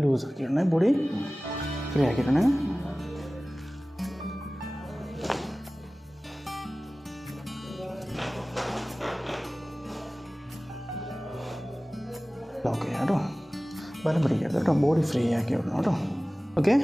Loose ആക്കിയിടണേ, body free ആക്കിയിടണേ. Lock ചെയ്യാം കേട്ടോ, ബലം പിടിക്കരുത് കേട്ടോ, ബോഡി ഫ്രീ ആക്കി വിടണം കേട്ടോ. ഓക്കെ,